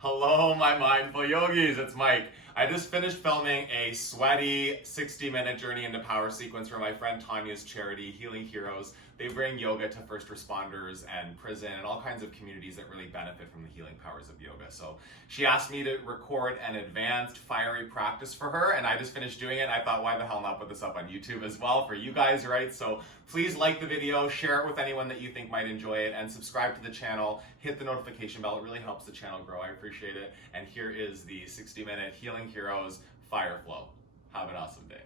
Hello, my mindful yogis, it's Mike. I just finished filming a sweaty 60-minute journey into power sequence for my friend Tanya's charity, Healing Heroes. They bring yoga to first responders and prison and all kinds of communities that really benefit from the healing powers of yoga. So she asked me to record an advanced fiery practice for her, and I just finished doing it. I thought, why the hell not put this up on YouTube as well for you guys, right? So please like the video, share it with anyone that you think might enjoy it, and subscribe to the channel. Hit the notification bell. It really helps the channel grow. I appreciate it. And here is the 60-minute Healing Heroes Fire Flow. Have an awesome day.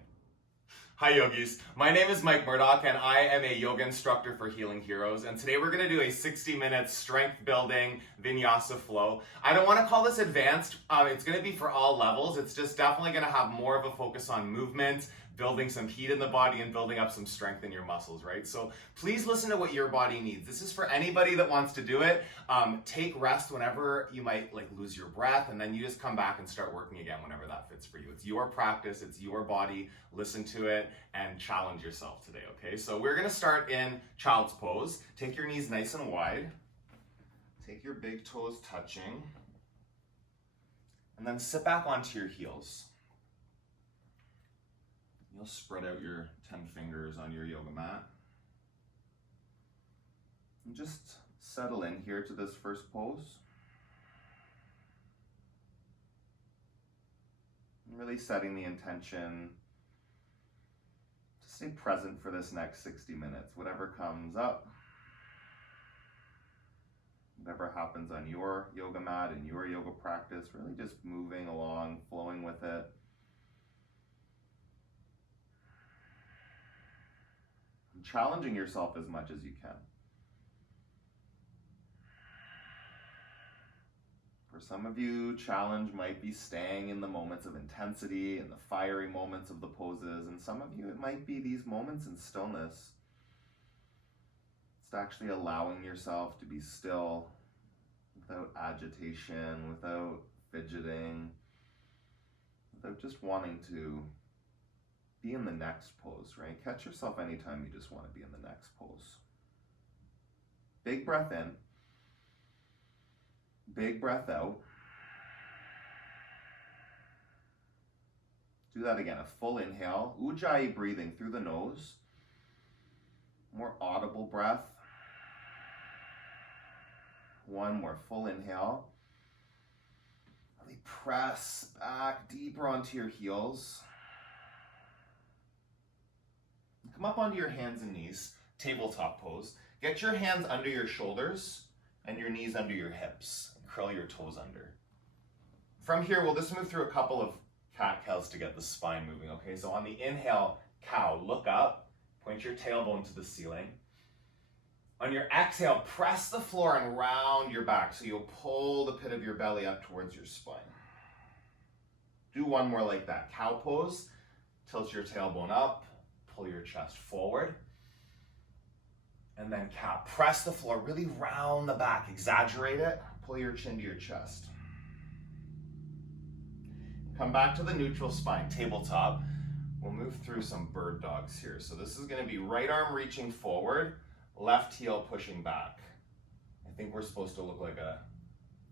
Hi yogis, my name is Mike Murdoch and I am a yoga instructor for Healing Heroes, and today we're going to do a 60-minute strength building vinyasa flow. I don't want to call this advanced, it's going to be for all levels. It's just definitely going to have more of a focus on movement, building some heat in the body and building up some strength in your muscles, right? So please listen to what your body needs. This is for anybody that wants to do it. Take rest whenever you might lose your breath, and then you just come back and start working again whenever that fits for you. It's your practice, it's your body. Listen to it and challenge yourself today, okay? So we're gonna start in Child's Pose. Take your knees nice and wide. Take your big toes touching. And then sit back onto your heels. You'll spread out your 10 fingers on your yoga mat. And just settle in here to this first pose. And really setting the intention to stay present for this next 60 minutes. Whatever comes up, whatever happens on your yoga mat and your yoga practice, really just moving along, flowing with it. Challenging yourself as much as you can. For some of you, challenge might be staying in the moments of intensity and the fiery moments of the poses, and some of you, it might be these moments in stillness. It's actually allowing yourself to be still without agitation, without fidgeting, without just wanting to be in the next pose, right? Catch yourself anytime you just want to be in the next pose. Big breath in. Big breath out. Do that again. A full inhale. Ujjayi breathing through the nose. More audible breath. One more full inhale. Really press back deeper onto your heels. Come up onto your hands and knees, tabletop pose. Get your hands under your shoulders and your knees under your hips. Curl your toes under. From here, we'll just move through a couple of cat-cows to get the spine moving, okay? So on the inhale, cow, look up, point your tailbone to the ceiling. On your exhale, press the floor and round your back, so you'll pull the pit of your belly up towards your spine. Do one more like that. Cow pose, tilt your tailbone up, pull your chest forward, and then cow. Press the floor, really round the back, exaggerate it, pull your chin to your chest. Come back to the neutral spine, tabletop. We'll move through some bird dogs here. So this is going to be right arm reaching forward, left heel pushing back. I think we're supposed to look like a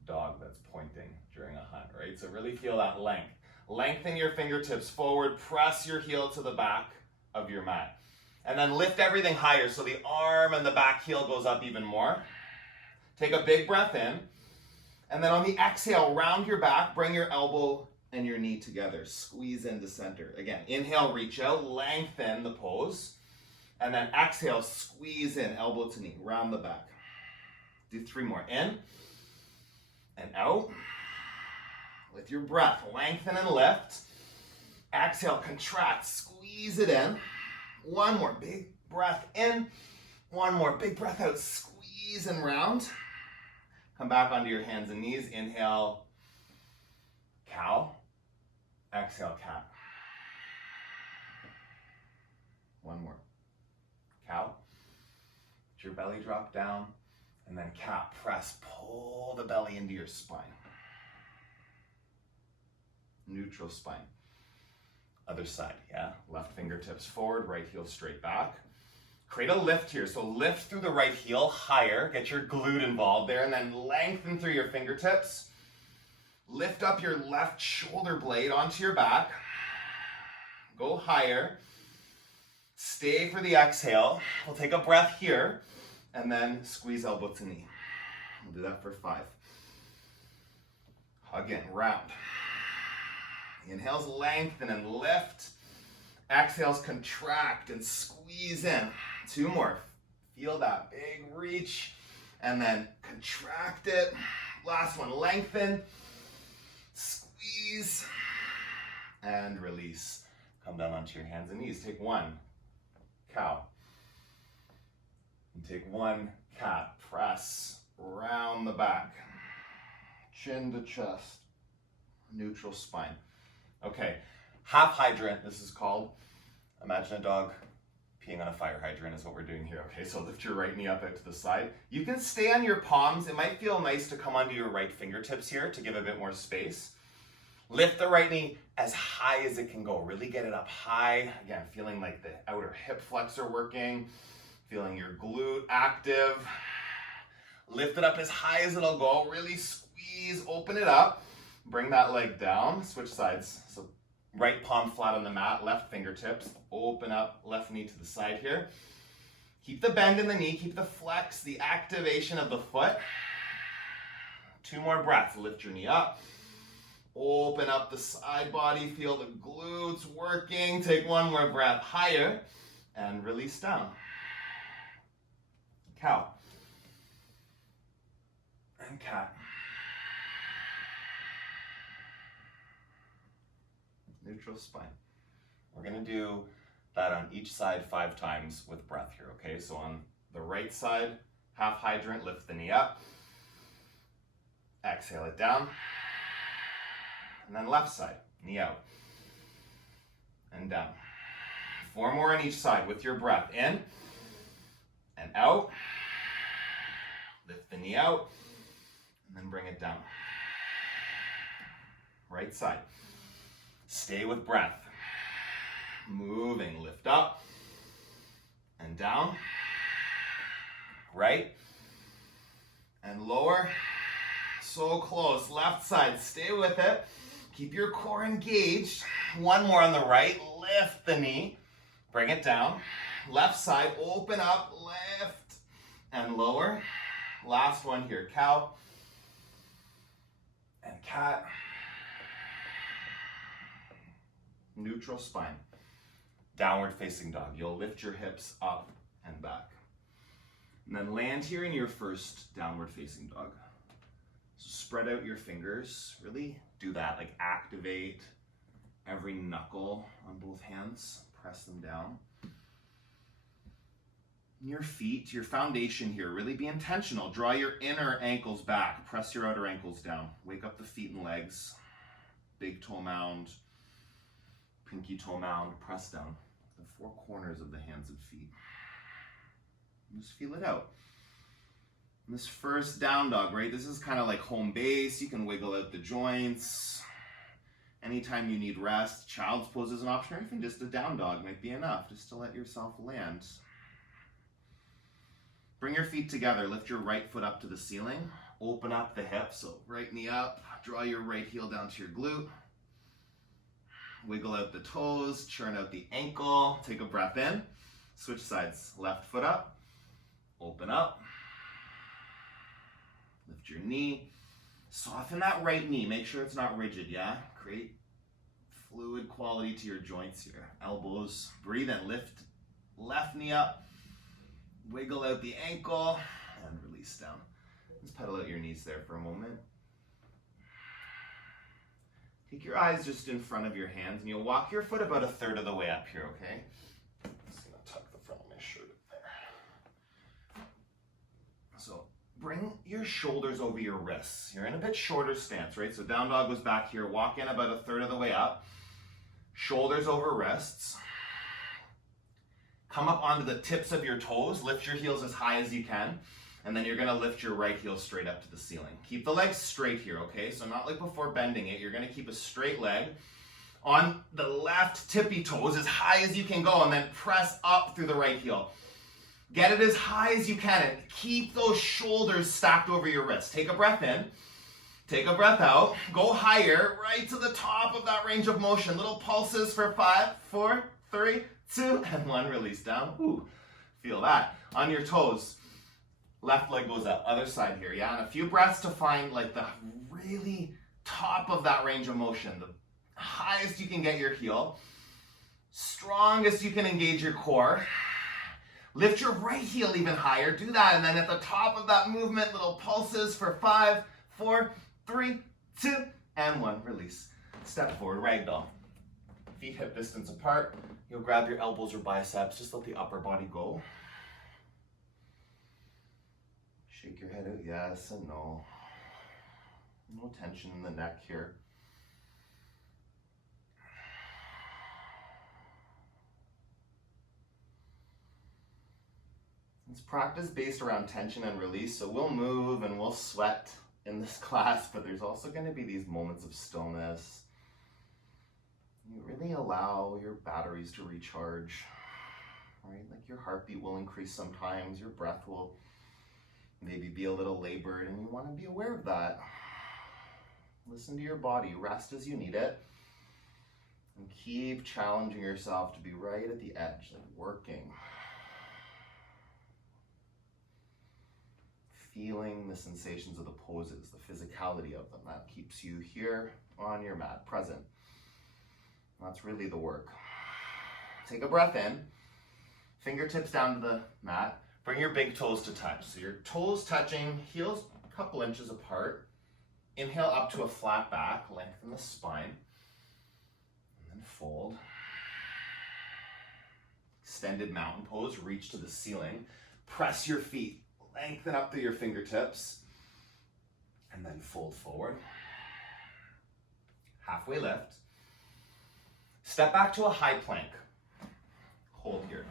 dog that's pointing during a hunt, right? So really feel that length. Lengthen your fingertips forward, press your heel to the back of your mat. And then lift everything higher so the arm and the back heel goes up even more. Take a big breath in. And then on the exhale, round your back, bring your elbow and your knee together. Squeeze into center. Again, inhale, reach out, lengthen the pose. And then exhale, squeeze in, elbow to knee, round the back. Do 3 more. In and out. With your breath, lengthen and lift. Exhale, contract, squeeze it in. One more big breath in. One more big breath out, squeeze and round. Come back onto your hands and knees. Inhale, cow. Exhale, cat. One more. Cow. Let your belly drop down. And then cat. Press, pull the belly into your spine. Neutral spine. Other side, yeah? Left fingertips forward, right heel straight back. Create a lift here. So lift through the right heel higher. Get your glute involved there, and then lengthen through your fingertips. Lift up your left shoulder blade onto your back. Go higher. Stay for the exhale. We'll take a breath here and then squeeze elbow to knee. We'll do that for 5. Again, round. Inhales, lengthen and lift. Exhales, contract and squeeze in. 2 more. Feel that big reach and then contract it. Last one, lengthen, squeeze, and release. Come down onto your hands and knees. Take 1, cow. And take 1, cat. Press round the back. Chin to chest. Neutral spine. Okay, half hydrant, this is called. Imagine a dog peeing on a fire hydrant is what we're doing here. Okay, so lift your right knee up out to the side. You can stay on your palms. It might feel nice to come onto your right fingertips here to give a bit more space. Lift the right knee as high as it can go. Really get it up high. Again, feeling like the outer hip flexor working, feeling your glute active. Lift it up as high as it'll go. Really squeeze, open it up. Bring that leg down, switch sides. So right palm flat on the mat, left fingertips, open up, left knee to the side here. Keep the bend in the knee, keep the flex, the activation of the foot. 2 more breaths, lift your knee up. Open up the side body, feel the glutes working. Take 1 more breath higher and release down. Cow. And cat. Neutral spine. We're going to do that on each side 5 times with breath here, okay? So on the right side, half hydrant, lift the knee up. Exhale it down. And then left side, knee out. And down. 4 more on each side with your breath. In and out. Lift the knee out. And then bring it down. Right side. Stay with breath. Moving, lift up and down. Right and lower. So close. Left side, stay with it. Keep your core engaged. 1 more on the right. Lift the knee. Bring it down. Left side, open up, lift and lower. Last one here, cow and cat. Neutral spine. Downward facing dog. You'll lift your hips up and back. And then land here in your first downward facing dog. So spread out your fingers. Really do that. Like activate every knuckle on both hands. Press them down. Your feet, your foundation here. Really be intentional. Draw your inner ankles back. Press your outer ankles down. Wake up the feet and legs. Big toe mound. Pinky toe mound, press down the 4 corners of the hands and feet. Just feel it out. And this first down dog, right? This is kind of like home base. You can wiggle out the joints. Anytime you need rest, child's pose is an option, or even just a down dog might be enough, just to let yourself land. Bring your feet together. Lift your right foot up to the ceiling. Open up the hip, so right knee up. Draw your right heel down to your glute. Wiggle out the toes, churn out the ankle, take a breath in, switch sides, left foot up, open up, lift your knee, soften that right knee, make sure it's not rigid, yeah? Create fluid quality to your joints here. Elbows, breathe in, lift left knee up, wiggle out the ankle, and release down. Just pedal out your knees there for a moment. Take your eyes just in front of your hands, and you'll walk your foot about 1/3 of the way up here, okay? I'm just gonna tuck the front of my shirt up there. So bring your shoulders over your wrists. You're in a bit shorter stance, right? So down dog goes back here. Walk in about 1/3 of the way up. Shoulders over wrists. Come up onto the tips of your toes. Lift your heels as high as you can. And then you're gonna lift your right heel straight up to the ceiling. Keep the legs straight here, okay? So not like before bending it. You're gonna keep a straight leg. On the left tippy toes as high as you can go, and then press up through the right heel. Get it as high as you can, and keep those shoulders stacked over your wrists. Take a breath in. Take a breath out, go higher, right to the top of that range of motion. Little pulses for 5, 4, 3, 2, and 1. Release down. Ooh, feel that. On your toes, left leg goes up, other side here, yeah? And a few breaths to find like the really top of that range of motion, the highest you can get your heel, strongest you can engage your core. Lift your right heel even higher, do that, and then at the top of that movement, little pulses for 5, 4, 3, 2, and 1. Release. Step forward, ragdoll. Feet hip distance apart. You'll grab your elbows or biceps. Just let the upper body go. Shake your head out, yes and no. No tension in the neck here. It's practice based around tension and release, so we'll move and we'll sweat in this class, but there's also going to be these moments of stillness. You really allow your batteries to recharge, right? Like your heartbeat will increase sometimes, your breath will maybe be a little labored, and you want to be aware of that. Listen to your body, rest as you need it, and keep challenging yourself to be right at the edge, like working. Feeling the sensations of the poses, the physicality of them. That keeps you here on your mat, present. That's really the work. Take a breath in, fingertips down to the mat. Bring your big toes to touch. So your toes touching, heels a couple inches apart. Inhale up to a flat back, lengthen the spine. And then fold. Extended mountain pose, reach to the ceiling. Press your feet. Lengthen up through your fingertips, and then fold forward. Halfway lift. Step back to a high plank. Hold here.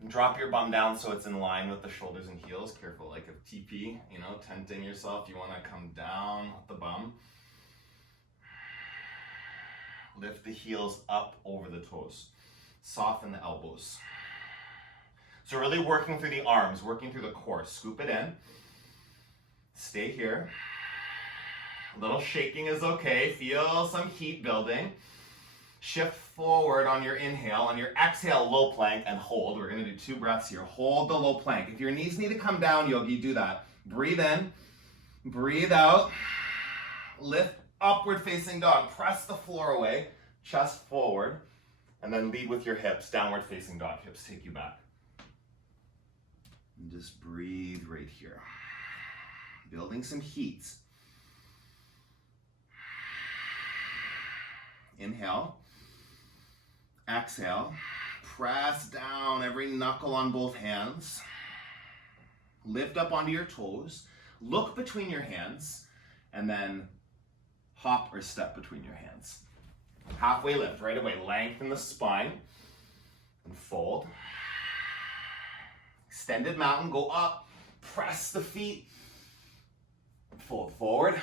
And drop your bum down so it's in line with the shoulders and heels. Careful, like a TP, tenting yourself. You want to come down with the bum. Lift the heels up over the toes. Soften the elbows. So really working through the arms, working through the core. Scoop it in. Stay here. A little shaking is okay. Feel some heat building. Shift forward on your inhale. On your exhale, low plank and hold. We're going to do 2 breaths here. Hold the low plank. If your knees need to come down, yogi, do that. Breathe in. Breathe out. Lift upward facing dog. Press the floor away. Chest forward. And then lead with your hips. Downward facing dog. Hips take you back. And just breathe right here. Building some heat. Inhale. Exhale. Press down every knuckle on both hands. Lift up onto your toes. Look between your hands. And then hop or step between your hands. Halfway lift. Right away. Lengthen the spine. And fold. Extended mountain, go up, press the feet, fold forward,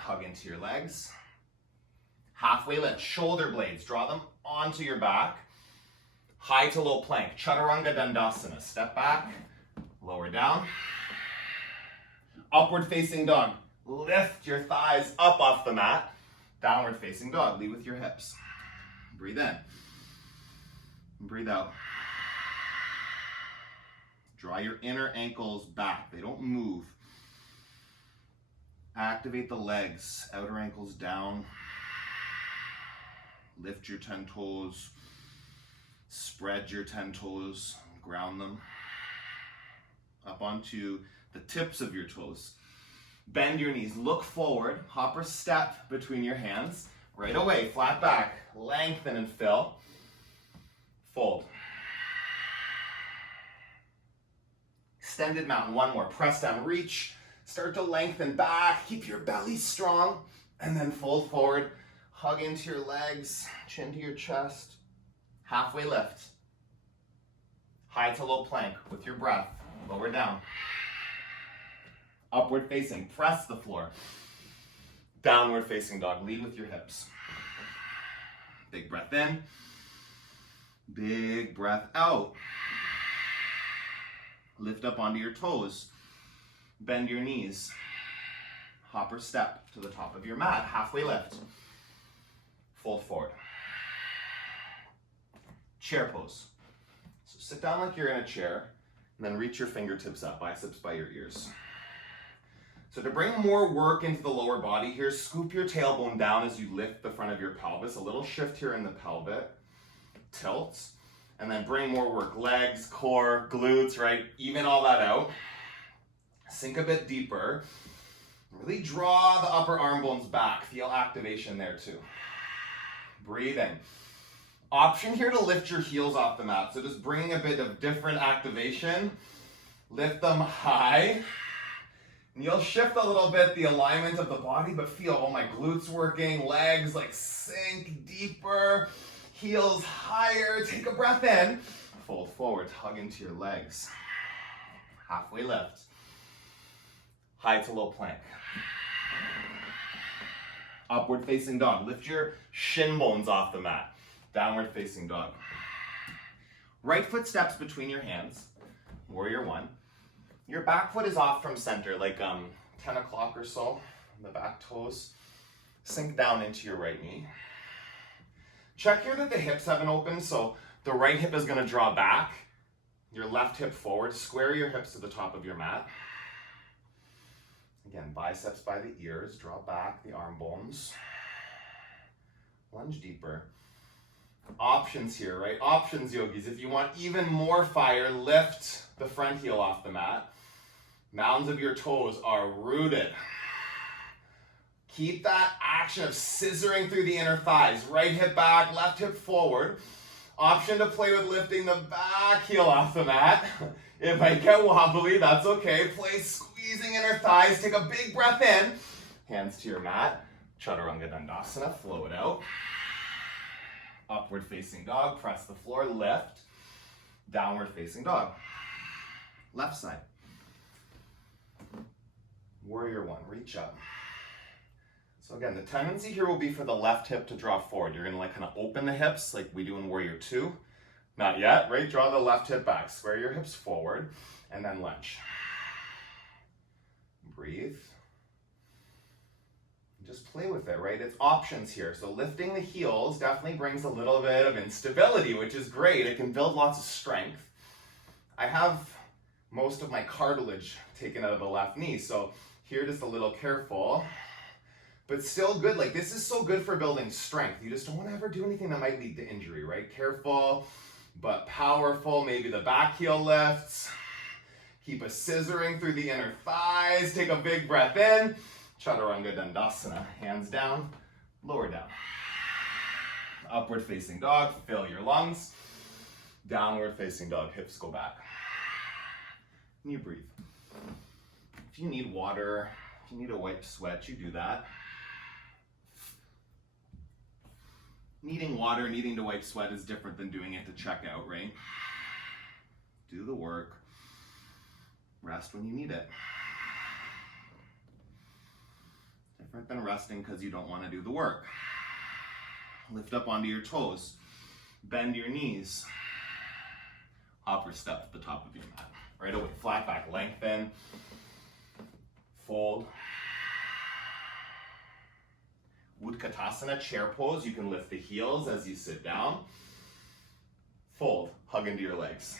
hug into your legs. Halfway lift, shoulder blades, draw them onto your back. High to low plank, Chaturanga Dandasana. Step back, lower down. Upward facing dog, lift your thighs up off the mat. Downward facing dog, lead with your hips. Breathe in, breathe out. Draw your inner ankles back. They don't move. Activate the legs. Outer ankles down. Lift your 10 toes. Spread your 10 toes. Ground them. Up onto the tips of your toes. Bend your knees. Look forward. Hop or step between your hands. Right away. Flat back. Lengthen and fill. Fold. Extended mountain, 1 more. Press down, reach, start to lengthen back, keep your belly strong, and then fold forward, hug into your legs, chin to your chest, halfway lift. High to low plank with your breath, lower down. Upward facing, press the floor. Downward facing dog, lead with your hips. Big breath in, big breath out. Lift up onto your toes. Bend your knees. hop or step to the top of your mat, halfway lift. Fold forward. Chair pose. So sit down like you're in a chair, and then reach your fingertips up, biceps by your ears. So to bring more work into the lower body here, scoop your tailbone down as you lift the front of your pelvis. A little shift here in the pelvic. Tilts. And then bring more work. Legs, core, glutes, right? Even all that out. Sink a bit deeper. Really draw the upper arm bones back. Feel activation there too. Breathe in. Option here to lift your heels off the mat. So just bringing a bit of different activation. Lift them high. And you'll shift a little bit the alignment of the body, but feel, oh, my glutes working, legs like sink deeper, heels higher. Take a breath in. Fold forward, hug into your legs. Halfway lift. High to low plank. Upward facing dog. Lift your shin bones off the mat. Downward facing dog. Right foot steps between your hands. Warrior one. Your back foot is off from center, like 10 o'clock or so. The back toes sink down into your right knee. Check here that the hips haven't opened, so the right hip is going to draw back. Your left hip forward. Square your hips to the top of your mat. Again, biceps by the ears. Draw back the arm bones. Lunge deeper. Options here, right? Options, yogis. If you want even more fire, lift the front heel off the mat. Mounds of your toes are rooted. Keep that action of scissoring through the inner thighs. Right hip back, left hip forward. Option to play with lifting the back heel off the mat. It might get wobbly, that's okay. Play squeezing inner thighs. Take a big breath in. Hands to your mat. Chaturanga Dandasana, flow it out. Upward facing dog, press the floor, lift. Downward facing dog. Left side. Warrior one, reach up. So again, the tendency here will be for the left hip to draw forward. You're gonna like kind of open the hips like we do in Warrior two. Not yet, right? Draw the left hip back, square your hips forward, and then lunge. Breathe. Just play with it, right? It's options here. So lifting the heels definitely brings a little bit of instability, which is great. It can build lots of strength. I have most of my cartilage taken out of the left knee, so here just a little careful, but still good. Like this is so good for building strength. You just don't want to ever do anything that might lead to injury, right? Careful, but powerful. Maybe the back heel lifts. Keep a scissoring through the inner thighs. Take a big breath in. Chaturanga Dandasana, hands down, lower down. Upward facing dog, fill your lungs. Downward facing dog, hips go back. And you breathe. If you need water, if you need to wipe sweat, you do that. Needing water, needing to wipe sweat is different than doing it to check out, right? Do the work. Rest when you need it. Different than resting because you don't want to do the work. Lift up onto your toes. Bend your knees. Hop or step at the top of your mat. Right away, flat back, lengthen. Fold. Utkatasana, chair pose. You can lift the heels as you sit down. Fold, hug into your legs.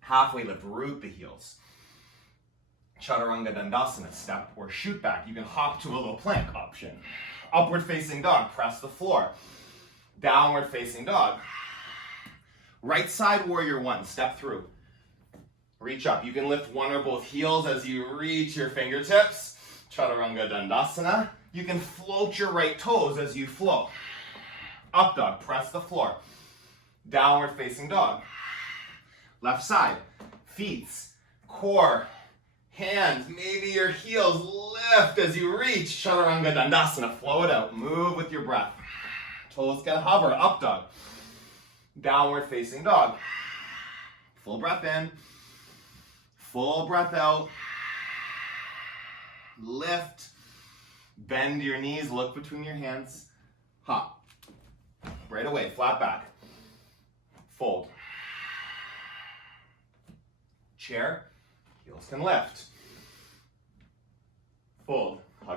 Halfway lift, root the heels. Chaturanga Dandasana, step or shoot back. You can hop to a low plank option. Upward facing dog, press the floor. Downward facing dog. Right side warrior one, step through. Reach up. You can lift one or both heels as you reach your fingertips. Chaturanga Dandasana. You can float your right toes as you flow. Up dog, press the floor. Downward facing dog. Left side, feet, core, hands, maybe your heels lift as you reach. Chaturanga Dandasana, flow it out. Move with your breath. Toes can hover, up dog. Downward facing dog. Full breath in. Full breath out. Lift. Bend your knees, look between your hands. Hop. Right away, flat back. Fold. Chair. Heels can lift.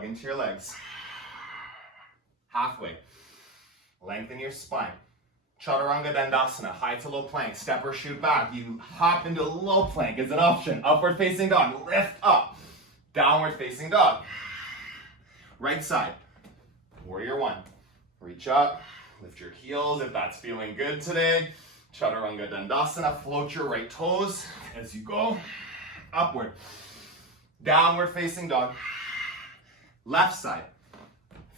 Hug into your legs. Halfway. Lengthen your spine. Chaturanga Dandasana, high to low plank. Step or shoot back. You hop into a low plank is an option. Upward facing dog. Lift up. Downward facing dog. Right side. Warrior one. Reach up. Lift your heels if that's feeling good today. Chaturanga Dandasana. Float your right toes as you go. Upward. Downward facing dog. Left side.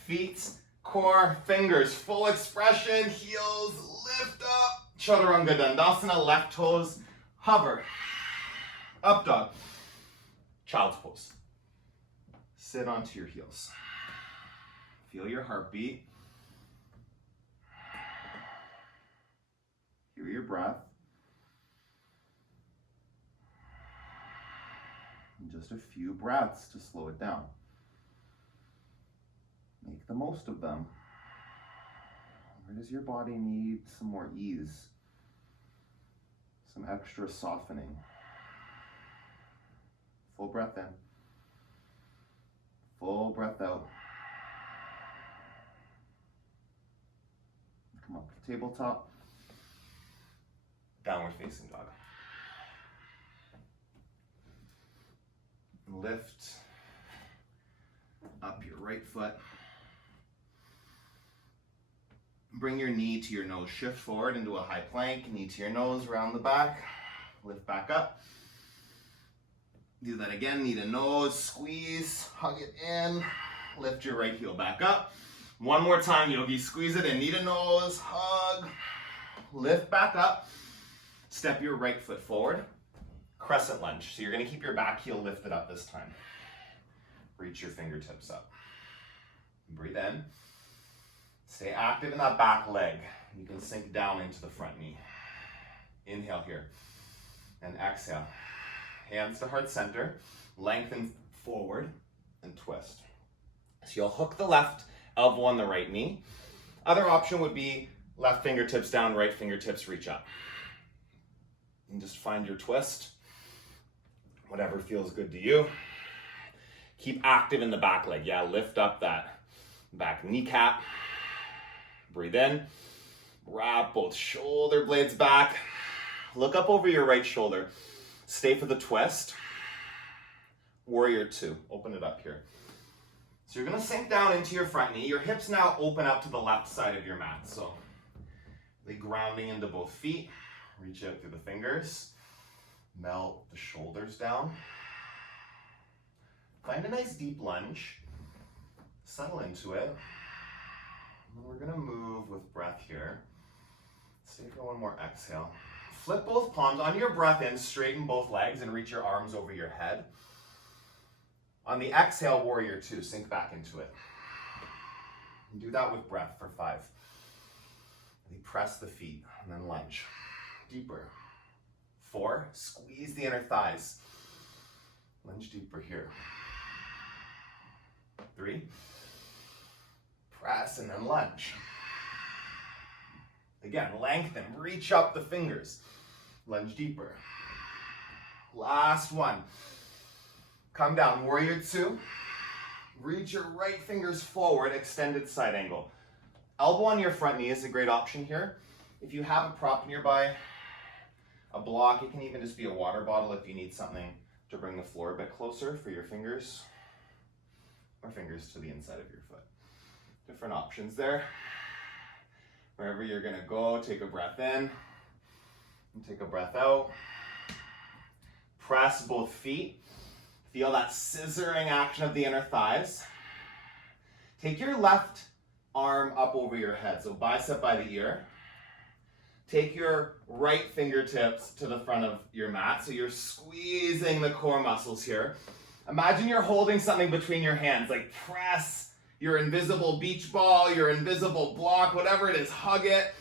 Feet, core, fingers, full expression. Heels, lift up. Chaturanga Dandasana. Left toes, hover. Up dog. Child's pose. Sit onto your heels. Feel your heartbeat. Hear your breath. And just a few breaths to slow it down. Make the most of them. Where does your body need some more ease? Some extra softening. Full breath in. Full breath out. Come up to tabletop. Downward facing dog. Lift up your right foot. Bring your knee to your nose. Shift forward into a high plank. Knee to your nose, round the back. Lift back up. Do that again. Knee to nose. Squeeze. Hug it in. Lift your right heel back up. One more time, yogi. Squeeze it in. Knee to nose. Hug. Lift back up. Step your right foot forward. Crescent lunge. So you're going to keep your back heel lifted up this time. Reach your fingertips up. Breathe in. Stay active in that back leg. You can sink down into the front knee. Inhale here. And exhale. Hands to heart center. Lengthen forward and twist. So you'll hook the left elbow on the right knee. Other option would be left fingertips down, right fingertips reach up. And just find your twist. Whatever feels good to you. Keep active in the back leg. Yeah, lift up that back kneecap. Breathe in. Wrap both shoulder blades back. Look up over your right shoulder. Stay for the twist. Warrior two. Open it up here. So you're going to sink down into your front knee. Your hips now open up to the left side of your mat. So really grounding into both feet. Reach out through the fingers. Melt the shoulders down. Find a nice deep lunge. Settle into it. And we're going to move with breath here. Stay for one more exhale. Flip both palms. On your breath in, straighten both legs and reach your arms over your head. On the exhale, warrior two, sink back into it. And do that with breath for 5. Really press the feet and then lunge. Deeper. 4, squeeze the inner thighs. Lunge deeper here. 3, press and then lunge. Again, lengthen, reach up the fingers. Lunge deeper. Last one. Come down, warrior two. Reach your right fingers forward, extended side angle. Elbow on your front knee is a great option here. If you have a prop nearby, a block, it can even just be a water bottle if you need something to bring the floor a bit closer for your fingers, or fingers to the inside of your foot. Different options there. Wherever you're gonna go, take a breath in and take a breath out. Press both feet. Feel that scissoring action of the inner thighs. Take your left arm up over your head, so bicep by the ear. Take your right fingertips to the front of your mat, so you're squeezing the core muscles here. Imagine you're holding something between your hands, like press your invisible beach ball, your invisible block, whatever it is, hug it.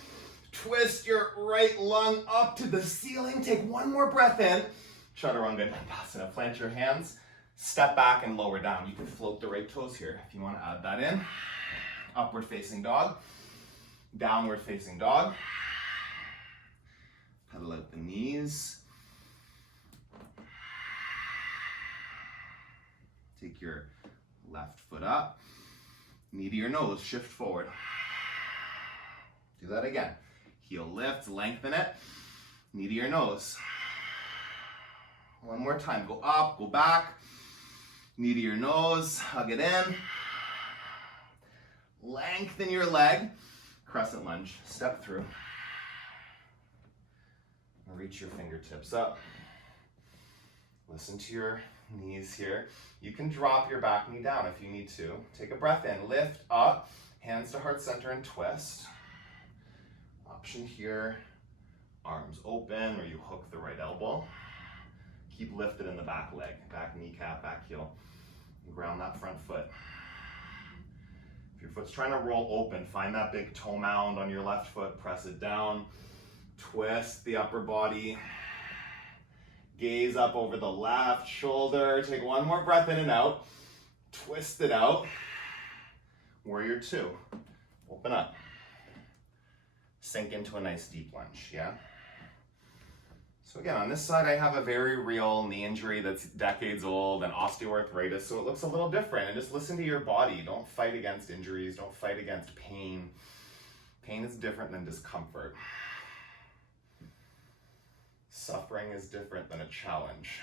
Twist your right lung up to the ceiling. Take one more breath in. Chaturanga Dandasana. Plant your hands, step back and lower down. You can float the right toes here if you want to add that in. Upward facing dog, downward facing dog. Pedal out the knees. Take your Left foot up. Knee to your nose, shift forward. Do that again. Heel lifts, lengthen it. Knee to your nose. One more time. Go up, go back. Knee to your nose, hug it in. Lengthen your leg. Crescent lunge, step through. Reach your fingertips up. Listen to your knees here. You can drop your back knee down if you need to. Take a breath in, lift up, hands to heart center and twist. Option here, arms open or you hook the right elbow. Keep lifted in the back leg, back kneecap, back heel. Ground that front foot. If your foot's trying to roll open, find that big toe mound on your left foot, press it down, twist the upper body, gaze up over the left shoulder, take one more breath in and out, twist it out, warrior two, open up, sink into a nice deep lunge, yeah? So again, on this side, I have a very real knee injury that's decades old and osteoarthritis, so it looks a little different. And just listen to your body. Don't fight against injuries. Don't fight against pain. Pain is different than discomfort. Suffering is different than a challenge.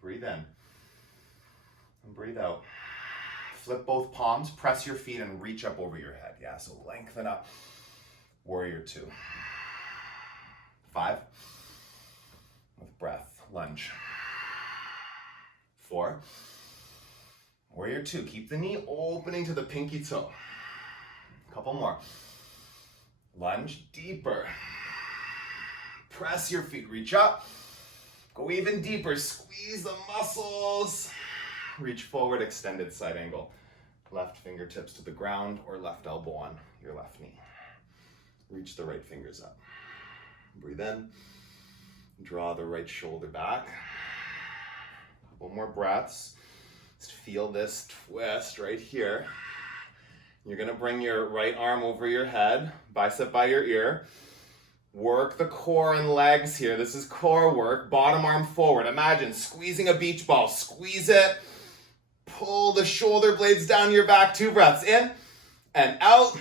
Breathe in and breathe out. Flip both palms, press your feet and reach up over your head. Yeah, so lengthen up. Warrior two. 5, with breath, lunge. 4, warrior two, keep the knee opening to the pinky toe. Couple more. Lunge deeper. Press your feet, reach up. Go even deeper, squeeze the muscles. Reach forward, extended side angle. Left fingertips to the ground or left elbow on your left knee. Reach the right fingers up. Breathe in, draw the right shoulder back. Couple more breaths. Just feel this twist right here. You're gonna bring your right arm over your head, bicep by your ear. Work the core and legs here. This is core work. Bottom arm forward. Imagine squeezing a beach ball. Squeeze it. Pull the shoulder blades down your back. 2 breaths in and out.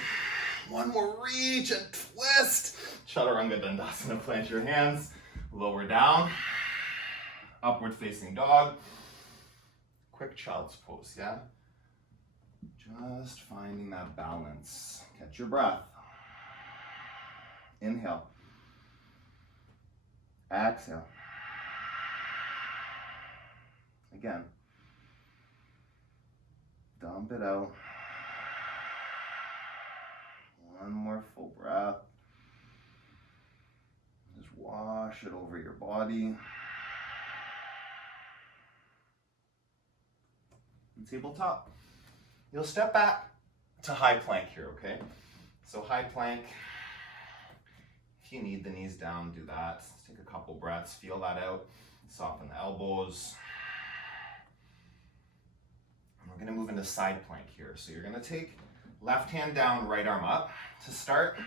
One more reach and twist. Chaturanga Dandasana, plant your hands, lower down, upward facing dog, quick child's pose, yeah? Just finding that balance. Catch your breath. Inhale. Exhale. Again. Dump it out. One more full breath. Just wash it over your body. And tabletop. You'll step back to high plank here, okay? So high plank, if you need the knees down, do that. Let's take a couple breaths, feel that out. Soften the elbows. And we're gonna move into side plank here. So you're gonna take left hand down, right arm up to start.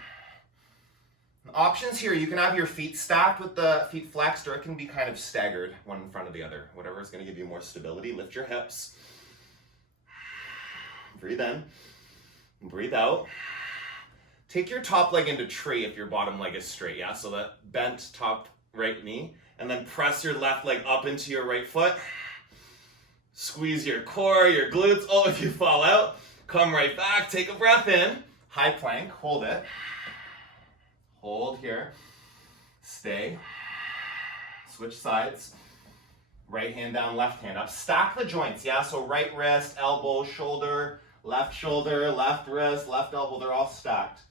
Options here, you can have your feet stacked with the feet flexed, or it can be kind of staggered, one in front of the other. Whatever is going to give you more stability. Lift your hips. Breathe in. Breathe out. Take your top leg into tree if your bottom leg is straight, yeah? So that bent top right knee. And then press your left leg up into your right foot. Squeeze your core, your glutes. Oh, if you fall out, come right back. Take a breath in. High plank, hold it. Hold here, stay, switch sides, right hand down, left hand up, stack the joints, yeah, so right wrist, elbow, shoulder, left wrist, left elbow, they're all stacked.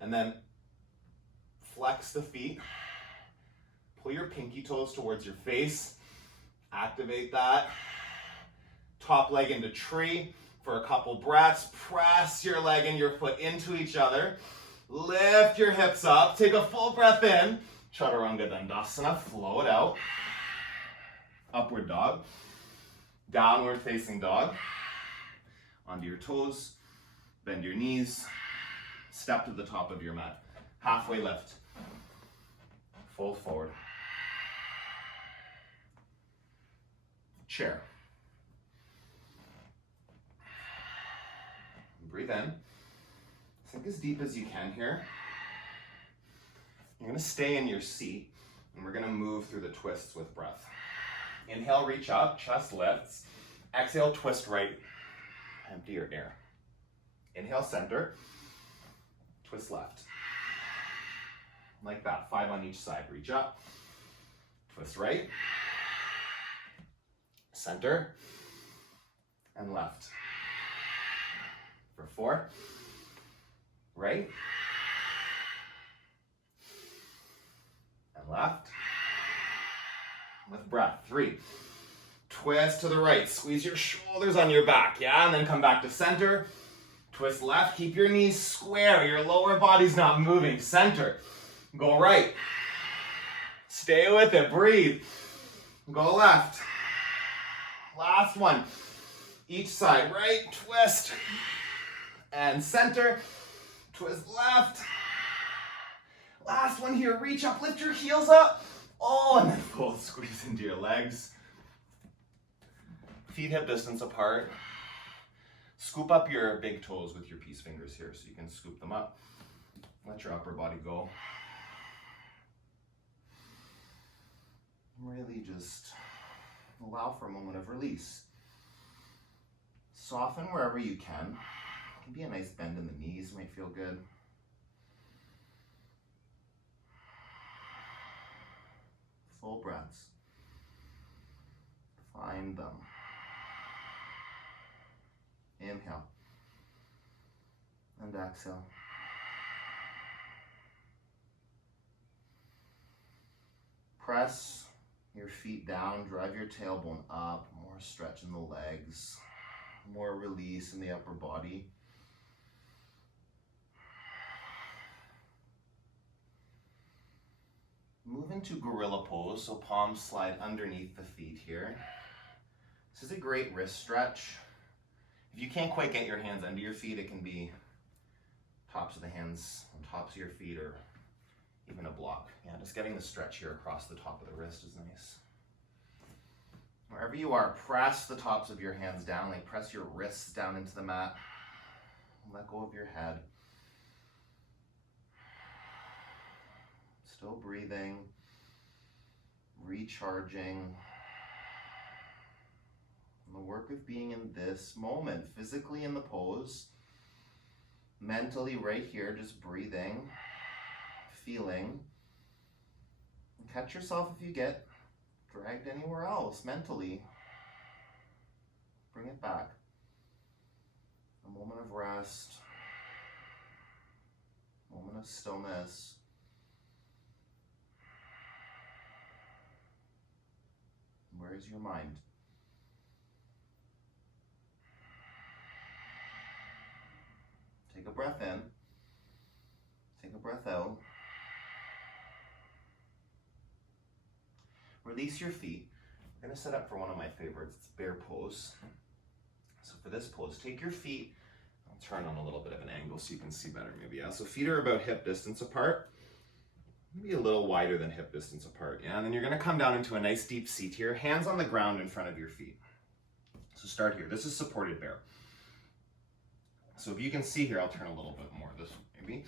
And then flex the feet, pull your pinky toes towards your face, activate that, top leg into tree for a couple breaths, press your leg and your foot into each other. Lift your hips up, take a full breath in, Chaturanga Dandasana, flow it out, upward dog, downward facing dog, onto your toes, bend your knees, step to the top of your mat, halfway lift, fold forward, chair, Breathe in. Sink as deep as you can here. You're gonna stay in your seat, and we're gonna move through the twists with breath. Inhale, reach up, chest lifts. Exhale, twist right. Empty your air. Inhale, center. Twist left. Like that, 5 on each side. Reach up, twist right, center, and left. For 4, right, and left. With breath, 3. Twist to the right, squeeze your shoulders on your back, yeah? And then come back to center. Twist left, keep your knees square, your lower body's not moving. Center, go right. Stay with it, breathe. Go left. Last one. Each side, right, twist. And center, twist left. Last one here, reach up, lift your heels up. Oh, and then full squeeze into your legs. Feet hip distance apart. Scoop up your big toes with your peace fingers here so you can scoop them up. Let your upper body go. Really just allow for a moment of release. Soften wherever you can. It can be a nice bend in the knees, might feel good. Full breaths. Find them. Inhale. And exhale. Press your feet down, drive your tailbone up, more stretch in the legs, more release in the upper body. Move into gorilla pose, so palms slide underneath the feet here. This is a great wrist stretch. If you can't quite get your hands under your feet, it can be tops of the hands on tops of your feet or even a block. Yeah, just getting the stretch here across the top of the wrist is nice. Wherever you are, press the tops of your hands down, like press your wrists down into the mat. Let go of your head. Still breathing, recharging. And the work of being in this moment, physically in the pose, mentally right here, just breathing, feeling. And catch yourself if you get dragged anywhere else mentally. Bring it back. A moment of rest, moment of stillness. Where is your mind? Take a breath in. Take a breath out. Release your feet. We're going to set up for one of my favorites. It's bear pose. So for this pose, take your feet. I'll turn on a little bit of an angle so you can see better maybe. Yeah. So feet are about hip distance apart. Maybe a little wider than hip distance apart. Yeah. And then you're going to come down into a nice deep seat here. Hands on the ground in front of your feet. So start here. This is supported bear. So if you can see here, I'll turn a little bit more this way maybe.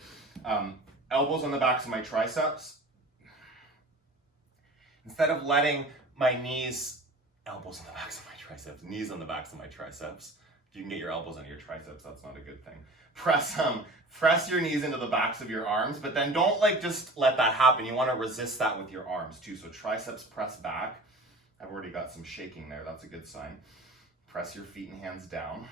Elbows on the backs of my triceps. Instead of letting my knees, elbows on the backs of my triceps, knees on the backs of my triceps. If you can get your elbows on your triceps, that's not a good thing. Press your knees into the backs of your arms, but then don't just let that happen. You want to resist that with your arms too. So triceps press back. I've already got some shaking there. That's a good sign. Press your feet and hands down.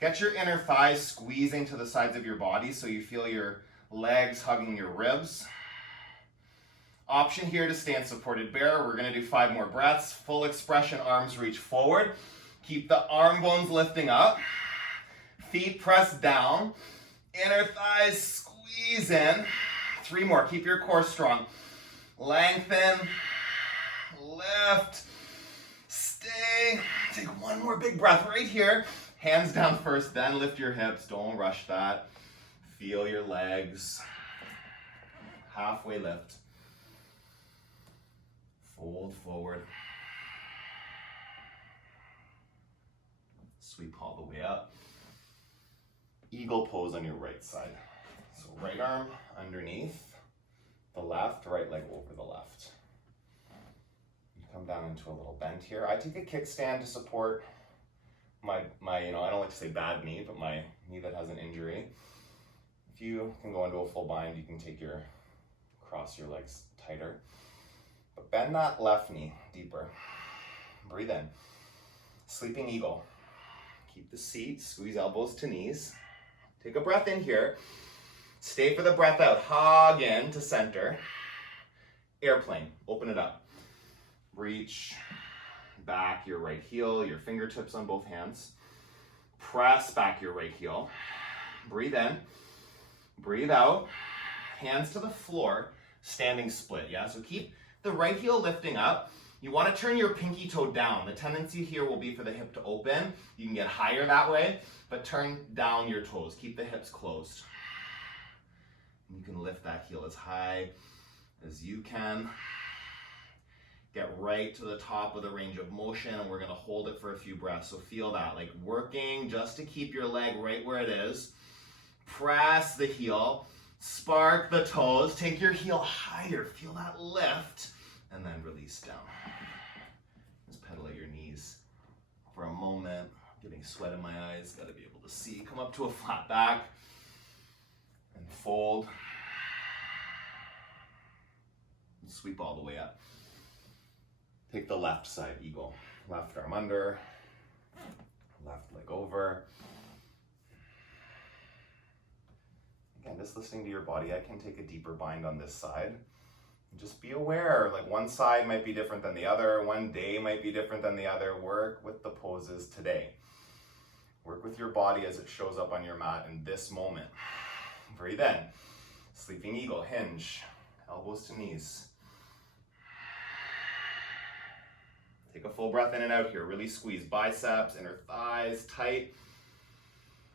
Get your inner thighs squeezing to the sides of your body so you feel your legs hugging your ribs. Option here to stay in supported bear. We're going to do 5 more breaths. Full expression, arms reach forward. Keep the arm bones lifting up. Feet press down. Inner thighs squeeze in. 3 more. Keep your core strong. Lengthen. Lift. Stay. Take 1 more big breath right here. Hands down first, then lift your hips. Don't rush that. Feel your legs. Halfway lift. Fold forward. Sweep all the way up. eagle pose on your right side. So right arm underneath the left, right leg over the left. You come down into a little bend here. I take a kickstand to support my I don't like to say bad knee, but my knee that has an injury. If you can go into a full bind, you can cross your legs tighter. But bend that left knee deeper. Breathe in. Sleeping eagle. Keep the seat, squeeze elbows to knees. Take a breath in here. Stay for the breath out. Hog in to center. Airplane. Open it up. Reach back your right heel, your fingertips on both hands. Press back your right heel. Breathe in. Breathe out. Hands to the floor. Standing split. Yeah, so keep the right heel lifting up. You want to turn your pinky toe down. The tendency here will be for the hip to open. You can get higher that way, but turn down your toes. Keep the hips closed. You can lift that heel as high as you can. Get right to the top of the range of motion, and we're going to hold it for a few breaths. So feel that, like working just to keep your leg right where it is. Press the heel, spark the toes, take your heel higher, feel that lift, and then release down. Just pedal at your knees for a moment. Getting sweat in my eyes, got to be able to see. Come up to a flat back and fold. And sweep all the way up. Take the left side eagle. Left arm under, left leg over. Again, just listening to your body, I can take a deeper bind on this side. And just be aware, like one side might be different than the other, one day might be different than the other. Work with the poses today. Work with your body as it shows up on your mat in this moment. Breathe in. Sleeping eagle, hinge, elbows to knees. Take a full breath in and out here. Really squeeze biceps, inner thighs tight.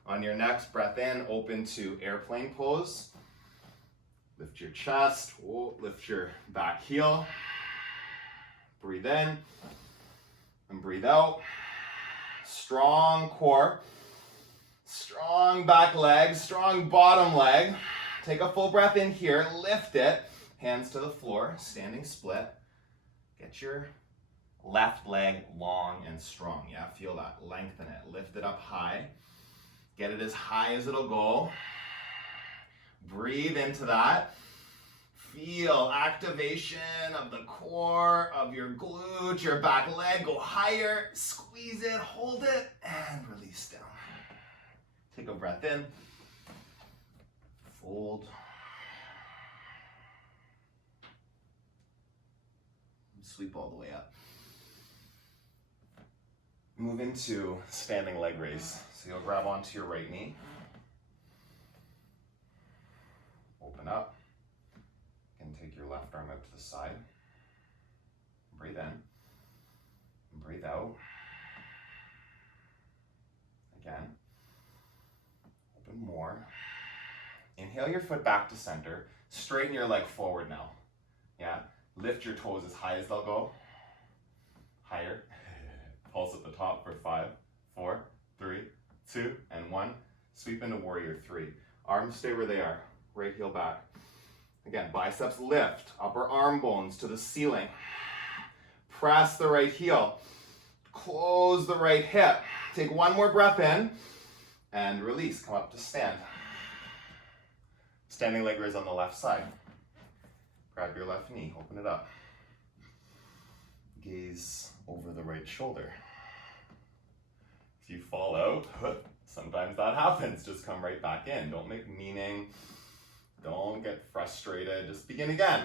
On your next breath in, open to airplane pose. Lift your chest, lift your back heel. Breathe in and breathe out. Strong core, strong back leg, strong bottom leg. Take a full breath in here, lift it. Hands to the floor, standing split. Get your left leg long and strong. Yeah, feel that. Lengthen it. Lift it up high. Get it as high as it'll go. Breathe into that. Feel activation of the core, of your glute, your back leg. Go higher. Squeeze it, hold it, and release down. Take a breath in. Fold. Sweep all the way up. Move into standing leg raise. So you'll grab onto your right knee. Open up. And take your left arm out to the side. Breathe in. Breathe out. Again. Open more. Inhale your foot back to center. Straighten your leg forward now. Yeah? Lift your toes as high as they'll go. Higher. Pulse at the top for 5, 4, 3, 2, and 1. Sweep into warrior 3. Arms stay where they are. Right heel back. Again, biceps lift. Upper arm bones to the ceiling. Press the right heel. Close the right hip. Take one more breath in and release. Come up to stand. Standing leg raise on the left side. Grab your left knee. Open it up. Gaze over the right shoulder. If you fall out, sometimes that happens. Just come right back in. Don't make meaning. Don't get frustrated. Just begin again.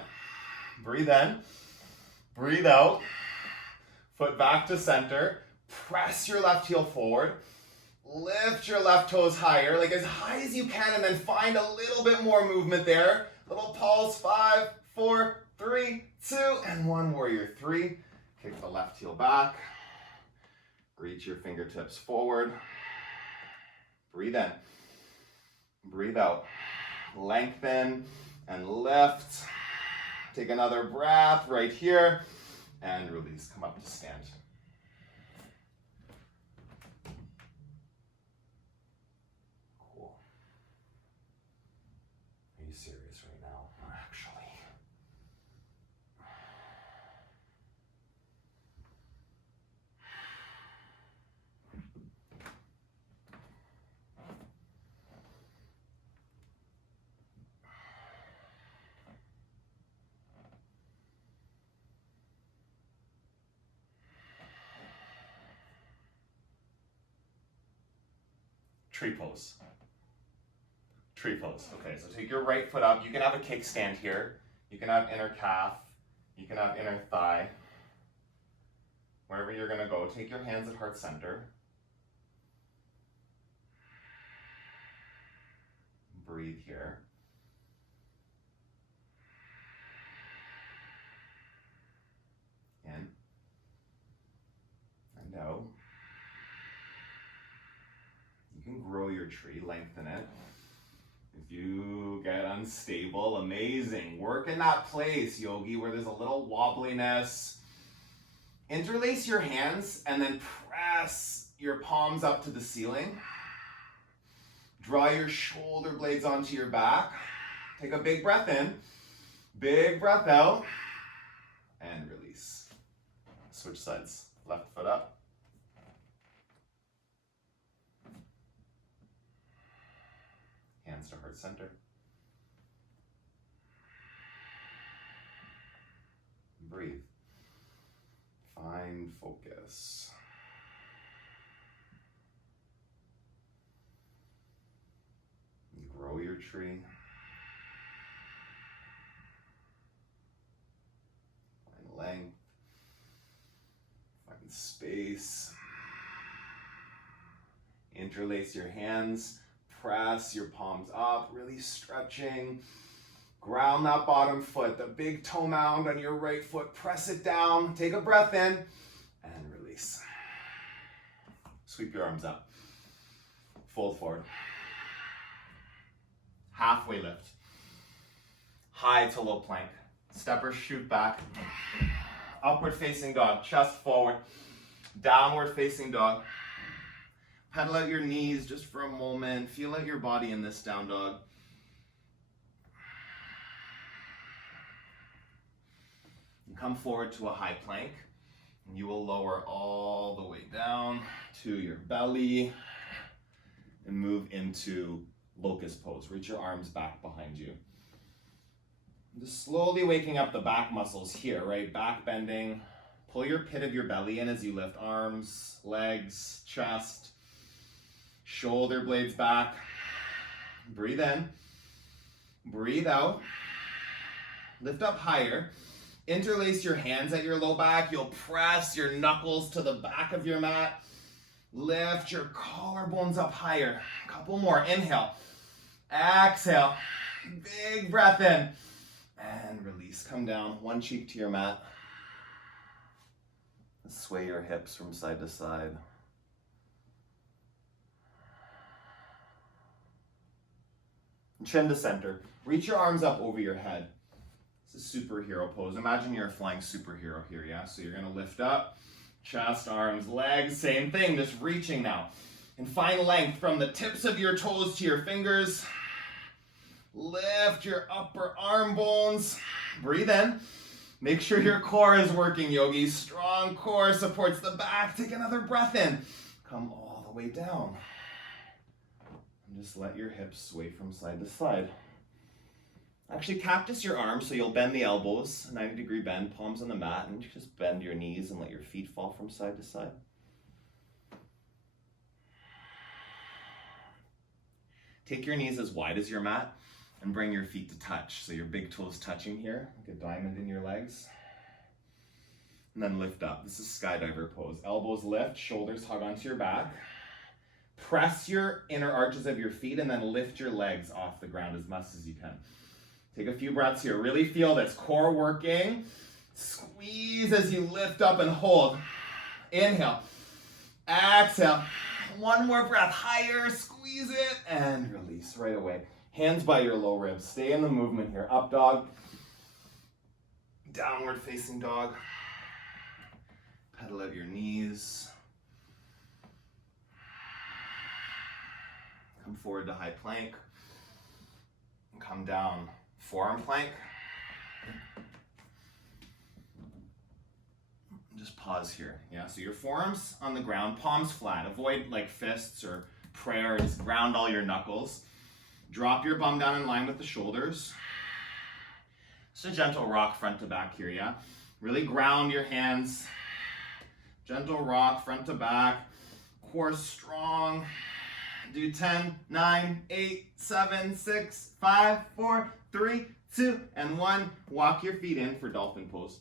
Breathe in. Breathe out. Foot back to center. Press your left heel forward. Lift your left toes higher, like as high as you can, and then find a little bit more movement there. Little pulse. 5, 4, 3, 2, and 1. Warrior 3. Kick the left heel back. Reach your fingertips forward. Breathe in. Breathe out. Lengthen and lift. Take another breath right here and release. Come up to stand. Cool. tree pose. Tree pose. Okay, so take your right foot up. You can have a kickstand here. You can have inner calf. You can have inner thigh. Wherever you're gonna go, take your hands at heart center. Breathe here. In and out. You can grow your tree, lengthen it. If you get unstable, amazing. Work in that place, yogi, where there's a little wobbliness. Interlace your hands and then press your palms up to the ceiling. Draw your shoulder blades onto your back. Take a big breath in, big breath out, and release. Switch sides. Left foot up. Hands to heart center. Breathe. Find focus. Grow your tree. Find length. Find space. Interlace your hands. Press your palms up, really stretching. Ground that bottom foot, the big toe mound on your right foot. Press it down. Take a breath in and release. Sweep your arms up. Fold forward. Halfway lift. High to low plank. Stepper shoot back. Upward facing dog. Chest forward. Downward facing dog. Pedal out your knees just for a moment. Feel out your body in this down dog. And come forward to a high plank. And you will lower all the way down to your belly and move into Locust Pose. Reach your arms back behind you. Just slowly waking up the back muscles here, right? Back bending. Pull your pit of your belly in as you lift arms, legs, chest. Shoulder blades back. Breathe in. Breathe out. Lift up higher. Interlace your hands at your low back. You'll press your knuckles to the back of your mat. Lift your collarbones up higher. A couple more. Inhale. Exhale. Big breath in. And release. Come down. One cheek to your mat. Sway your hips from side to side. Chin to center. Reach your arms up over your head. This is superhero pose. Imagine you're a flying superhero here, yeah? So you're gonna lift up, chest, arms, legs, same thing, just reaching now. And find length from the tips of your toes to your fingers. Lift your upper arm bones. Breathe in. Make sure your core is working, yogis. Strong core supports the back. Take another breath in. Come all the way down. And just let your hips sway from side to side. Actually cactus your arms so you'll bend the elbows, 90-degree bend, palms on the mat, and just bend your knees and let your feet fall from side to side. Take your knees as wide as your mat and bring your feet to touch. So your big toes touching here, like a diamond in your legs. And then lift up. This is skydiver pose. Elbows lift, shoulders hug onto your back. Press your inner arches of your feet and then lift your legs off the ground as much as you can. Take a few breaths here. Really feel this core working. Squeeze as you lift up and hold. Inhale. Exhale. One more breath. Higher. Squeeze it and release right away. Hands by your low ribs. Stay in the movement here. Up dog. Downward facing dog. Pedal out your knees. Come forward to high plank. Come down. Forearm plank. Just pause here. Yeah, so your forearms on the ground, palms flat. Avoid like fists or prayer. Just ground all your knuckles. Drop your bum down in line with the shoulders. Just a gentle rock front to back here, yeah? Really ground your hands. Gentle rock front to back. Core strong. Do 10, 9, 8, 7, 6, 5, 4, 3, 2, and 1. Walk your feet in for Dolphin Pose.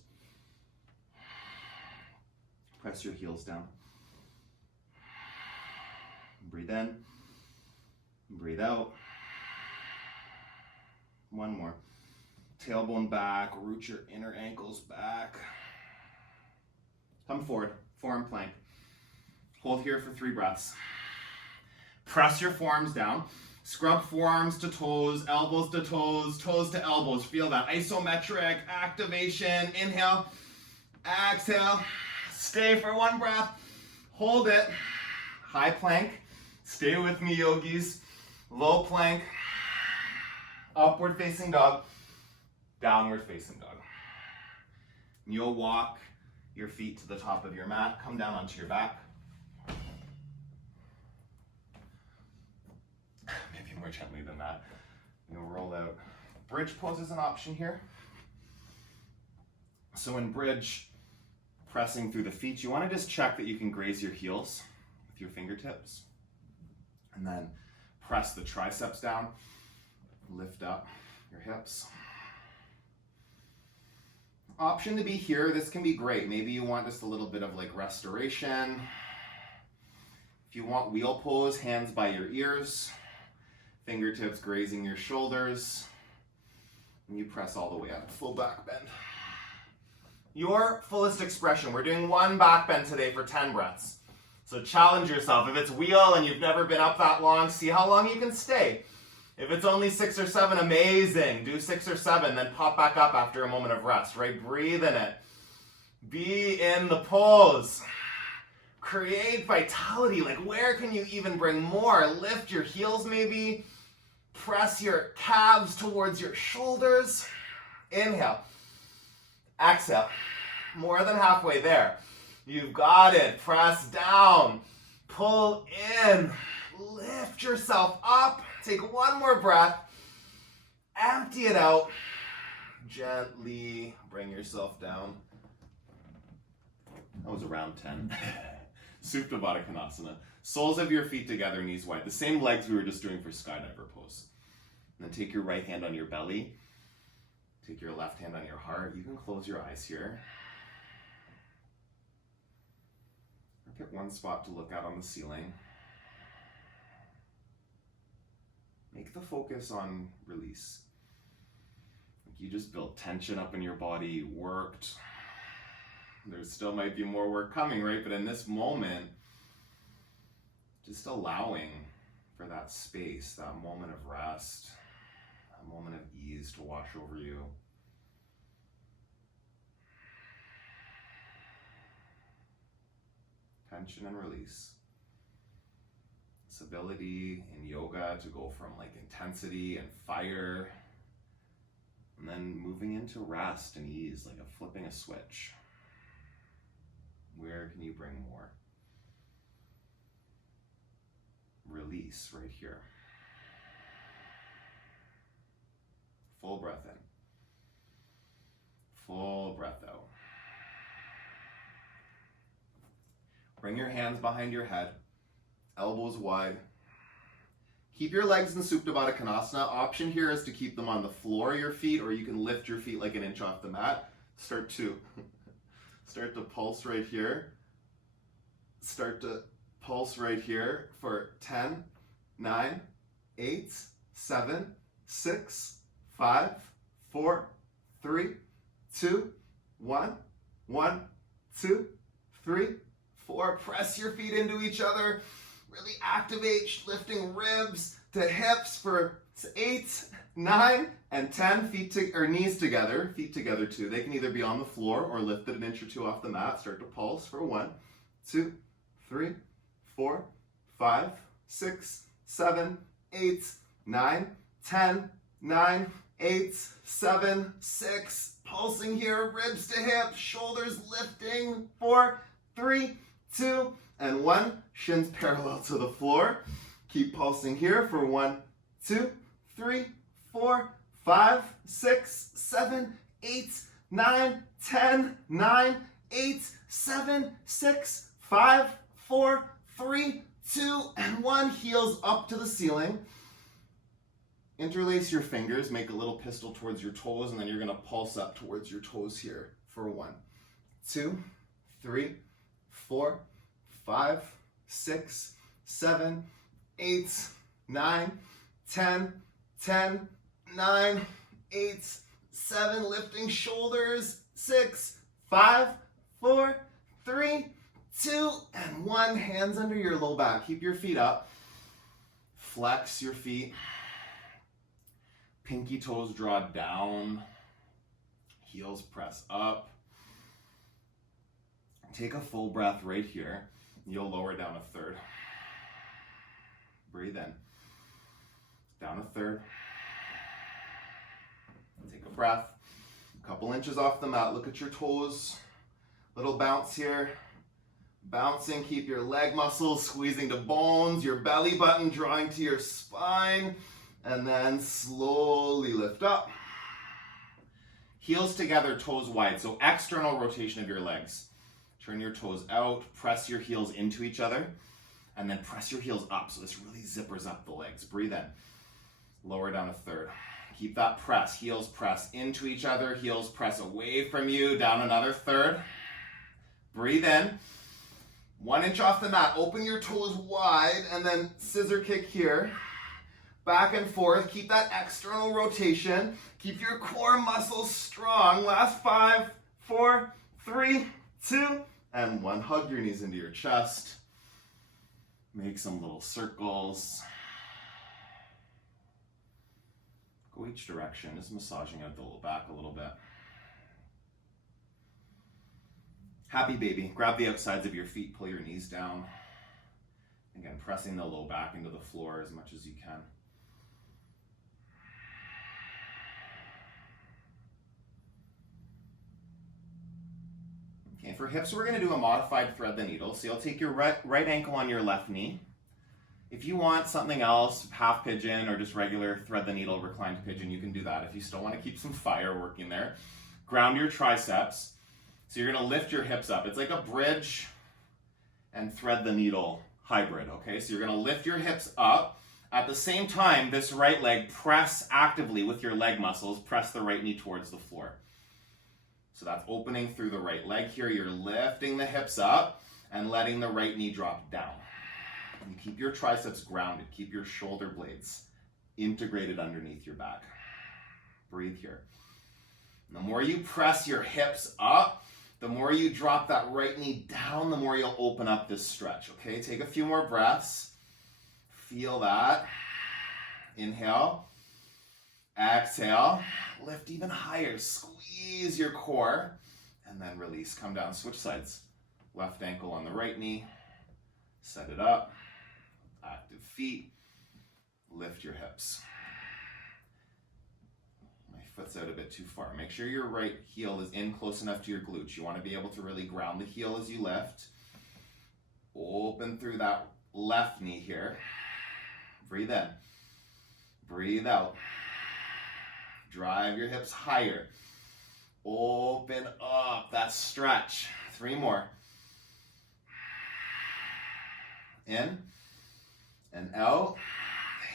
Press your heels down. Breathe in. Breathe out. One more. Tailbone back. Root your inner ankles back. Come forward. Forearm plank. Hold here for 3 breaths. Press your forearms down. Scrub forearms to toes, elbows to toes, toes to elbows. Feel that isometric activation. Inhale, exhale. Stay for 1 breath. Hold it. High plank. Stay with me, yogis. Low plank. Upward facing dog. Downward facing dog. You'll walk your feet to the top of your mat. Come down onto your back. Maybe more gently than that. You'll roll out. Bridge pose is an option here. So in bridge, pressing through the feet, you want to just check that you can graze your heels with your fingertips. And then press the triceps down. Lift up your hips. Option to be here, this can be great. Maybe you want just a little bit of like restoration. If you want wheel pose, hands by your ears, fingertips grazing your shoulders, and you press all the way up, full back bend. Your fullest expression. We're doing 1 back bend today for 10 breaths. So challenge yourself. If it's wheel and you've never been up that long, see how long you can stay. If it's only 6 or 7, amazing. Do 6 or 7, then pop back up after a moment of rest, right? Breathe in it. Be in the pose. Create vitality. Like, where can you even bring more? Lift your heels maybe. Press your calves towards your shoulders. Inhale. Exhale. More than halfway there. You've got it. Press down. Pull in. Lift yourself up. Take 1 more breath. Empty it out. Gently bring yourself down. That was around 10. Supta Baddha Konasana. Soles of your feet together, knees wide. The same legs we were just doing for Skydiver Pose. And then take your right hand on your belly. Take your left hand on your heart. You can close your eyes here. Or pick one spot to look at on the ceiling. Make the focus on release. Like you just built tension up in your body, worked. There still might be more work coming, right? But in this moment, just allowing for that space, that moment of rest, that moment of ease to wash over you. Tension and release. This ability in yoga to go from like intensity and fire, and then moving into rest and ease, like flipping a switch. Where can you bring more? Release right here. Full breath in. Full breath out. Bring your hands behind your head, elbows wide. Keep your legs in Supta Baddha Konasana. Option here is to keep them on the floor of your feet, or you can lift your feet like an inch off the mat. Start to pulse right here. Start to pulse right here for 10, 9, 8, 7, 6, 5, 4, 3, 2, 1, 1, 2, 3, 4. Press your feet into each other. Really activate lifting ribs to hips for 8, 9, and 10. Knees together, feet together too. They can either be on the floor or lifted an inch or two off the mat. Start to pulse for 1, 2, 3, 4, 5, 6, 7, 8, 9, 10, 9, 8, 7, 6. Pulsing here, ribs to hips, shoulders lifting. 4, 3, 2, and 1. Shins parallel to the floor. Keep pulsing here for 1, 2, 3, 4, 5, 6, 7, 8, 9, 10, 9, 8, 7, 6, 5, 4, 3, 2, and 1. Heels up to the ceiling. Interlace your fingers, make a little pistol towards your toes, and then you're gonna pulse up towards your toes here for 1, 2, 3, 4, 5, 6, 7, 8, 9, 10, 10, 9, 8, 7, lifting shoulders, 6, 5, 4, 3, 2, and 1. Hands under your low back. Keep your feet up. Flex your feet. Pinky toes draw down. Heels press up. Take a full breath right here. You'll lower down a third. Breathe in. Down a third. Take a breath. A couple inches off the mat. Look at your toes. Little bounce here. Bouncing. Keep your leg muscles squeezing to bones. Your belly button drawing to your spine. And then slowly lift up. Heels together, toes wide. So external rotation of your legs. Turn your toes out, press your heels into each other, and then press your heels up. So this really zippers up the legs. Breathe in. Lower down a third. Keep that press. Heels press into each other. Heels press away from you. Down another third. Breathe in. 1 inch off the mat. Open your toes wide, and then scissor kick here. Back and forth. Keep that external rotation. Keep your core muscles strong. Last 5, 4, 3, 2, and 1. Hug your knees into your chest. Make some little circles. Go each direction. Just massaging out the low back a little bit. Happy baby. Grab the outsides of your feet. Pull your knees down. Again, pressing the low back into the floor as much as you can. Okay, for hips, we're going to do a modified thread the needle. So you'll take your right ankle on your left knee. If you want something else, half pigeon or just regular thread the needle reclined pigeon, you can do that. If you still want to keep some fire working there, ground your triceps. So you're going to lift your hips up. It's like a bridge and thread the needle hybrid, okay? So you're going to lift your hips up. At the same time, this right leg, press actively with your leg muscles, press the right knee towards the floor. So that's opening through the right leg here. You're lifting the hips up and letting the right knee drop down. And keep your triceps grounded. Keep your shoulder blades integrated underneath your back. Breathe here. And the more you press your hips up, the more you drop that right knee down, the more you'll open up this stretch, okay? Take a few more breaths. Feel that. Inhale. Exhale. Lift even higher. Squeeze your core. And then release. Come down. Switch sides. Left ankle on the right knee. Set it up. Active feet. Lift your hips. My foot's out a bit too far. Make sure your right heel is in close enough to your glutes. You want to be able to really ground the heel as you lift. Open through that left knee here. Breathe in. Breathe out. Drive your hips higher. Open up. That stretch. 3 more. In and out.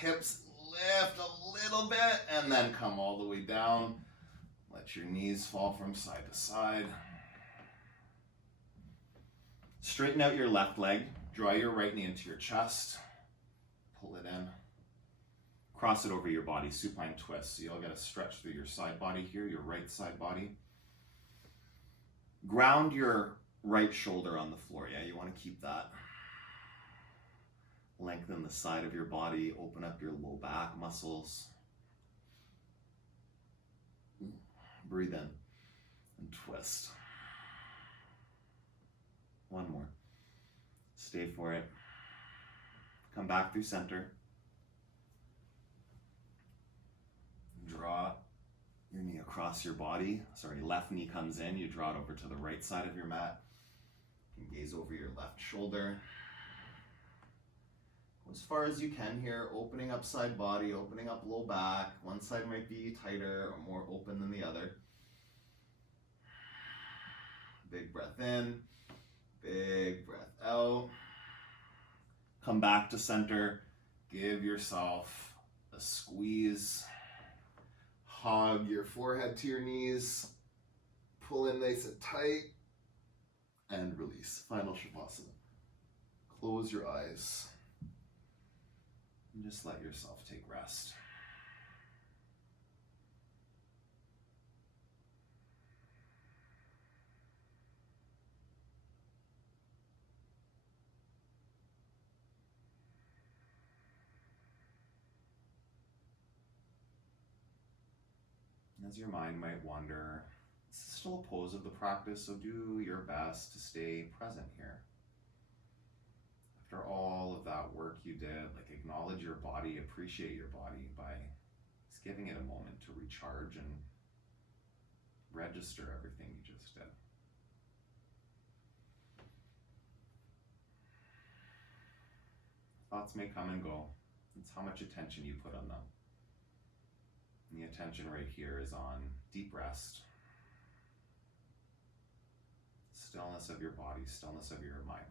Hips lift a little bit and then come all the way down. Let your knees fall from side to side. Straighten out your left leg. Draw your right knee into your chest. Pull it in. Cross it over your body, supine twist. So you'll get a stretch through your side body here, your right side body. Ground your right shoulder on the floor. Yeah, you want to keep that. Lengthen the side of your body. Open up your low back muscles. Breathe in and twist. 1 more. Stay for it. Come back through center. Draw your knee across your body. Sorry, left knee comes in. You draw it over to the right side of your mat. You can gaze over your left shoulder. Go as far as you can here, opening up side body, opening up low back. One side might be tighter or more open than the other. Big breath in, big breath out. Come back to center. Give yourself a squeeze. Hug your forehead to your knees. Pull in nice and tight. And release. Final Shavasana. Close your eyes. And just let yourself take rest. As your mind might wander, this is still a pose of the practice, so do your best to stay present here. After all of that work you did, like acknowledge your body, appreciate your body by just giving it a moment to recharge and register everything you just did. Thoughts may come and go. It's how much attention you put on them. And the attention right here is on deep rest, stillness of your body, stillness of your mind.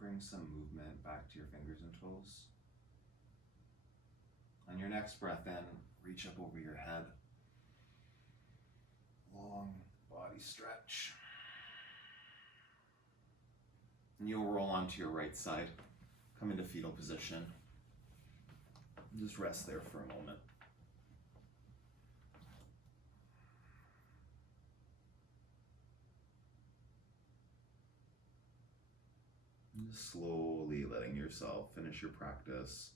Bring some movement back to your fingers and toes. On your next breath in, reach up over your head. Long body stretch. And you'll roll onto your right side. Come into fetal position. And just rest there for a moment. Just slowly letting yourself finish your practice.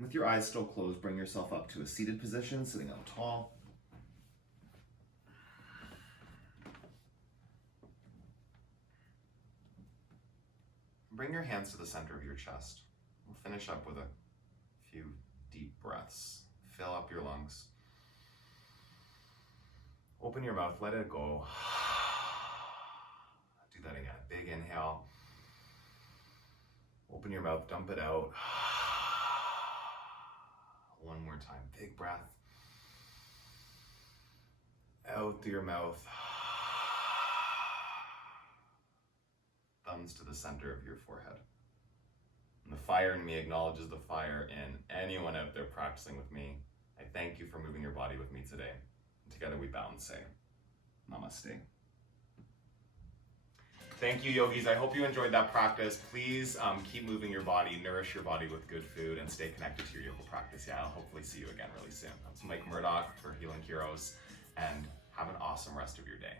With your eyes still closed, bring yourself up to a seated position, sitting up tall. Bring your hands to the center of your chest. We'll finish up with a few deep breaths. Fill up your lungs. Open your mouth, let it go. Do that again. Big inhale. Open your mouth, dump it out. One more time. Big breath. Out through your mouth. Thumbs to the center of your forehead. And the fire in me acknowledges the fire in anyone out there practicing with me. I thank you for moving your body with me today. And together we bow and say, Namaste. Thank you, yogis. I hope you enjoyed that practice. Please keep moving your body, nourish your body with good food, and stay connected to your yoga practice. Yeah, I'll hopefully see you again really soon. That's Mike Murdoch for Healing Heroes, and have an awesome rest of your day.